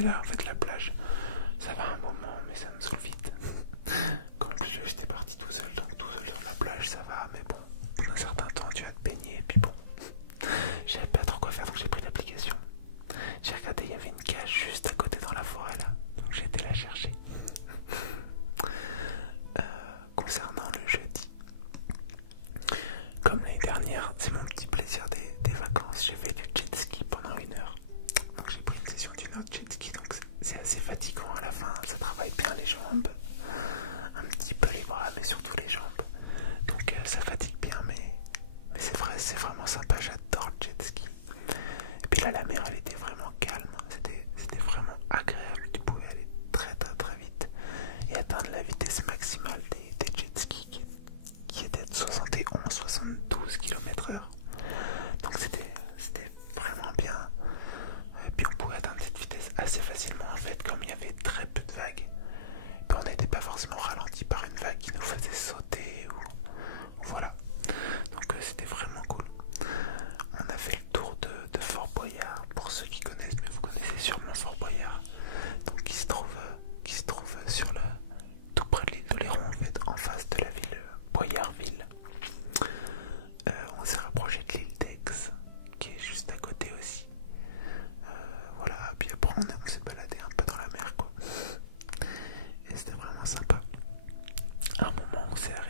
j'étais là, en fait la plage, ça va un moment, mais ça me saoule vite. Comme j'étais parti tout seul dans la plage, ça va, mais bon, pendant un certain temps, tu vas te baigner, et puis bon, je savais pas trop quoi faire, donc j'ai pris l'application. J'ai regardé, il y avait une cage juste à côté dans la forêt là, donc j'ai été la chercher. Concernant le jeudi, comme l'année dernière, c'est mon petit plaisir des vacances, j'ai fait du jet ski pendant 1 heure. Donc j'ai pris une session d'1 heure de jet ski, donc c'est assez fatigant à la fin, ça travaille bien les jambes, un petit peu les bras, mais surtout les jambes. Donc ça fatigue bien, mais c'est vrai, c'est vraiment sympa, j'adore le jet ski. Et puis là, la mer, elle était vraiment calme, c'était vraiment agréable, tu pouvais aller très très très vite et atteindre la vitesse maximale des jet skis qui était de 71-72 km/h. Donc c'était vraiment bien. Et puis on pouvait atteindre cette vitesse assez facilement en fait, comme il y avait très peu de vagues. Et puis on n'était pas forcément ralenti par une vague qui nous faisait sauter ou voilà. Donc c'était vraiment cool. On a fait le tour de Fort Boyard, pour ceux qui connaissent, mais vous connaissez sûrement Fort Boyard. Donc qui se trouve sur le tout près de l'île d'Oléron en fait, en face de la ville Boyardville. On s'est rapproché de l'île d'Aix, qui est juste à côté aussi. Voilà, puis après on s'est baladé un peu dans la mer quoi. Et c'était vraiment sympa. À un moment on s'est arrêté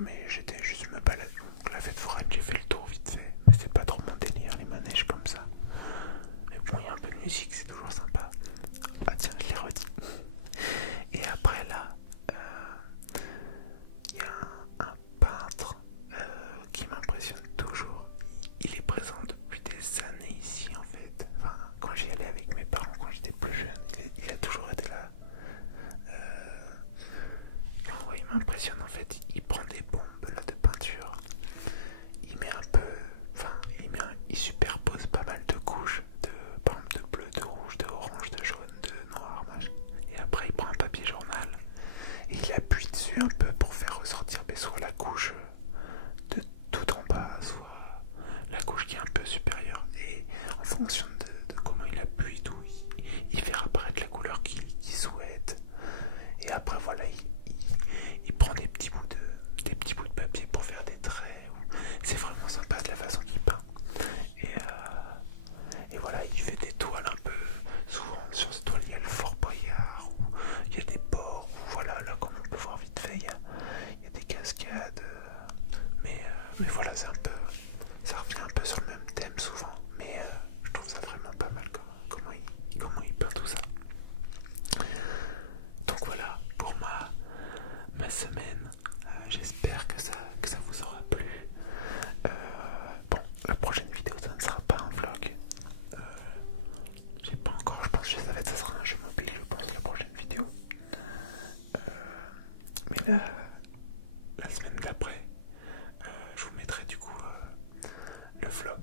mais j'étais juste me balader. Donc la fête foraine, j'ai fait le tour vite fait, mais c'est pas trop mon délire les manèges comme ça. Mais bon, il y a un peu de musique, c'est toujours sympa. Ah tiens, je l'ai redit. Et après là, il y a un peintre qui m'impressionne toujours. Il est présent depuis des années ici en fait. Enfin, quand j'y allais avec mes parents, quand j'étais plus jeune, il a toujours été là. Enfin, ouais, il m'impressionne en fait. Il prend des bombes là, de peinture. Il met un peu. Enfin, il superpose pas mal de couches de, par exemple, de bleu, de rouge, de orange, de jaune, de noir, machin. Et après, il prend un papier journal et il appuie dessus un peu pour faire ressortir soit la couche de tout en bas, soit la couche qui est un peu supérieure. Et en fonction de comment il appuie tout, il fait apparaître la couleur qu'il souhaite. Et après, voilà, il prend des petits bouts de papier pour faire des traits. C'est vraiment sympa de la façon qu'il peint. Et voilà, il fait des toiles un peu. Souvent sur ces toiles, il y a le Fort Boyard, ou il y a des ports, ou voilà, là comme on peut voir vite fait, il y a des cascades. Mais voilà, c'est un peu. Ça revient un peu sur le même thème souvent. Mais je trouve ça vraiment pas mal comment il peint tout ça. Donc voilà pour ma semaine. J'espère que ça vous aura plu. Bon, la prochaine vidéo, ça ne sera pas un vlog. Je sais pas encore, je pense que ça sera un jeu mobile, je pense, la prochaine vidéo. Mais la semaine d'après, je vous mettrai du coup le vlog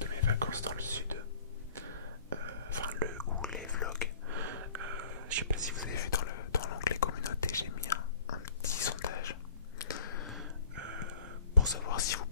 de mes vacances dans le sud. Enfin, le ou les vlogs. Je sais pas si vous avez vu dans l'onglet communauté, j'ai mis un petit sondage pour savoir si vous